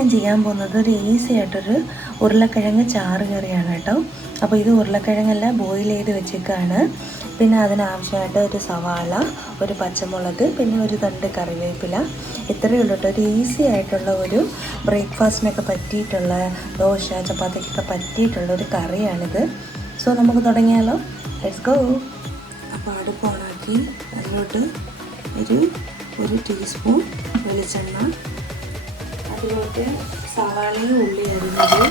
ഞാൻ ചെയ്യാൻ പോകുന്നത് ഒരു ഈസി ആയിട്ടൊരു ഉരുളക്കിഴങ്ങ് ചാറ് കറിയാണ് കേട്ടോ. അപ്പോൾ ഇത് ഉരുളക്കിഴങ്ങെല്ലാം ബോയിൽ ചെയ്ത് വെച്ചേക്കാണ്. പിന്നെ അതിനാവശ്യമായിട്ട് ഒരു സവാള, ഒരു പച്ചമുളക്, പിന്നെ ഒരു തണ്ട് കറിവേപ്പില, ഇത്രയേ ഉള്ളൂ കേട്ടോ. ഒരു ഈസി ആയിട്ടുള്ള ഒരു ബ്രേക്ക്ഫാസ്റ്റിനൊക്കെ പറ്റിയിട്ടുള്ള, ദോശ ചപ്പാത്തിക്കൊക്കെ പറ്റിയിട്ടുള്ള ഒരു കറിയാണിത്. സോ നമുക്ക് തുടങ്ങിയാലോ, ലെറ്റ്സ് ഗോ. അപ്പോൾ അടുപ്പ് ഓണാക്കി അതിലോട്ട് ഒരു ടീസ്പൂൺ വെളിച്ചെണ്ണ, അതിലോട്ട് സവാളയും ഉള്ളി അരിഞ്ഞത്,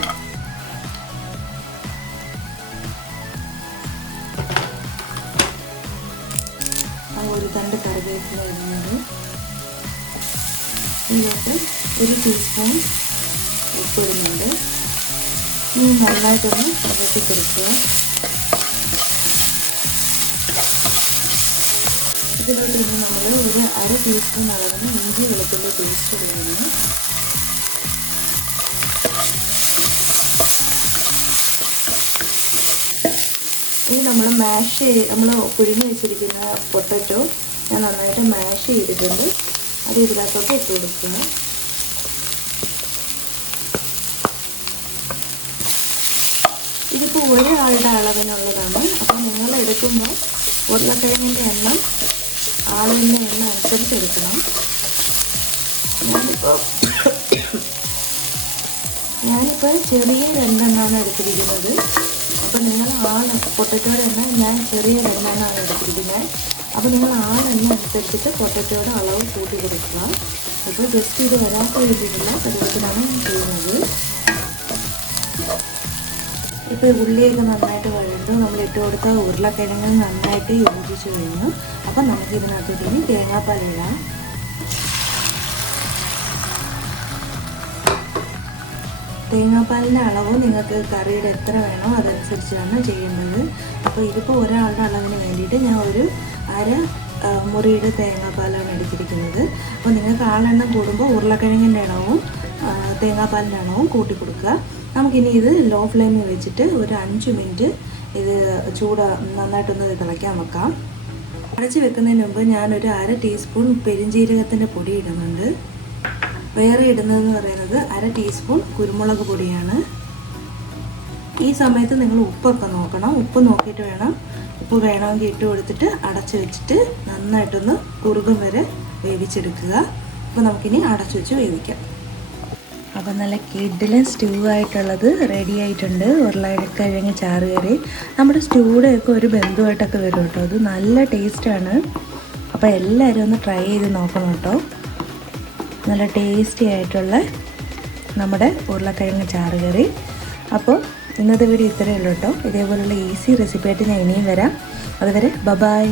ഒരു തണ്ട് കറിവേപ്പില അരിഞ്ഞത്, ഇതിലോട്ട് ഒരു ടീസ്പൂൺ ഉപ്പ് ഇടുന്നുണ്ട്. ഇനി നന്നായിട്ടൊന്ന് വഴറ്റി കൊടുക്കുക. ഇതിലോട്ട് ഇനി നമ്മൾ ഒരു അര ടീസ്പൂൺ അളവിന് ഇഞ്ചി വെളുത്തുള്ളി പേസ്റ്റ് ഇടുന്നത്. ഇനി നമ്മൾ പുഴുങ്ങി വെച്ചിരിക്കുന്ന പൊട്ടറ്റോ ഞാൻ നന്നായിട്ട് മാഷ് ചെയ്തിട്ടുണ്ട്. അത് ഇതിനകത്തോട്ട് ഇട്ട് കൊടുക്കുക. ഇതിപ്പോൾ ഒരാളുടെ അളവിനുള്ളതാണ്. അപ്പോൾ നിങ്ങൾ എടുക്കുമ്പോൾ ഉരുളക്കിഴങ്ങിൻ്റെ എണ്ണം ആളിൻ്റെ എണ്ണം അനുസരിച്ച് എടുക്കണം. ഞാനിപ്പോൾ ചെറിയ രണ്ടെണ്ണമാണ് എടുത്തിരിക്കുന്നത്. അപ്പോൾ നിങ്ങൾ പൊട്ടറ്റോയുടെ എണ്ണ ഞാൻ ചെറിയ രണ്ടെണ്ണമാണ് എടുത്തിരിക്കുന്നത്. അപ്പോൾ നിങ്ങൾ എണ്ണ അനുസരിച്ചിട്ട് പൊട്ടറ്റോയുടെ അളവ് കൂട്ടി കൊടുക്കുക. അപ്പോൾ ജസ്റ്റ് ഇത് വരാത്ത രീതിയിലുള്ള പരുവത്തിലാണ് ഞാൻ ചെയ്യുന്നത്. ഇപ്പോൾ ഉള്ളിയൊക്കെ നന്നായിട്ട് വഴണ്ട് നമ്മൾ ഇട്ട് കൊടുത്ത ഉരുളക്കിഴങ്ങ് നന്നായിട്ട് യോജിച്ച് കഴിഞ്ഞു. അപ്പം നമുക്ക് ഇതിനകത്തോട്ട് ഇനി തേങ്ങാപ്പാൽ ഇടാം. തേങ്ങാപ്പാലിൻ്റെ അളവ് നിങ്ങൾക്ക് കറിയുടെ എത്ര വേണോ അതനുസരിച്ചാണ് ചെയ്യേണ്ടത്. അപ്പോൾ ഇതിപ്പോൾ ഒരാളുടെ അളവിന് വേണ്ടിയിട്ട് ഞാൻ ഒരു അര മുറിയുടെ തേങ്ങാപ്പാലാണ് എടുത്തിരിക്കുന്നത്. അപ്പോൾ നിങ്ങൾക്ക് ആളെണ്ണം കൂടുമ്പോൾ ഉരുളക്കിഴങ്ങിൻ്റെ എണ്ണവും തേങ്ങാപ്പാലിൻ്റെ എണ്ണവും കൂട്ടി കൊടുക്കുക. നമുക്കിനി ഇത് ലോ ഫ്ലെയിമിൽ വെച്ചിട്ട് ഒരു 5 മിനിറ്റ് ഇത് നന്നായിട്ടൊന്ന് തിളയ്ക്കാൻ വെക്കാം. അടച്ച് വെക്കുന്നതിന് മുമ്പ് ഞാനൊരു അര ടീസ്പൂൺ പെരുംജീരകത്തിൻ്റെ പൊടി ഇടുന്നുണ്ട്. വേറെ ഇടുന്നതെന്ന് പറയുന്നത് അര ടീസ്പൂൺ കുരുമുളക് പൊടിയാണ്. ഈ സമയത്ത് നിങ്ങൾ ഉപ്പൊക്കെ നോക്കണം. ഉപ്പ് നോക്കിയിട്ട് വേണം. ഉപ്പ് വേണമെങ്കിൽ ഇട്ട് കൊടുത്തിട്ട് അടച്ച് വെച്ചിട്ട് നന്നായിട്ടൊന്ന് കുറുകും വരെ വേവിച്ചെടുക്കുക. അപ്പോൾ നമുക്കിനി അടച്ചു വെച്ച് വേവിക്കാം. അപ്പോൾ നല്ല കിഡിലും സ്റ്റൂ ആയിട്ടുള്ളത് റെഡി ആയിട്ടുണ്ട്. ഉരുളക്കിഴങ്ങ് ചാറ് കറി നമ്മുടെ സ്റ്റൂടെയൊക്കെ ഒരു ബന്ധുവായിട്ടൊക്കെ വരും കേട്ടോ. അത് നല്ല ടേസ്റ്റാണ്. അപ്പോൾ എല്ലാവരും ഒന്ന് ട്രൈ ചെയ്ത് നോക്കണം കേട്ടോ. നല്ല ടേസ്റ്റി ആയിട്ടുള്ള നമ്മുടെ ഉരുളക്കിഴങ്ങ് ചാറ് കറി. അപ്പോൾ ഇന്നത്തെ വീഡിയോ ഇത്രയേ ഉള്ളൂ കേട്ടോ. ഇതേപോലുള്ള ഈസി റെസിപ്പി ആയിട്ട് ഞാൻ ഇനിയും വരാം. അതുവരെ ബൈ.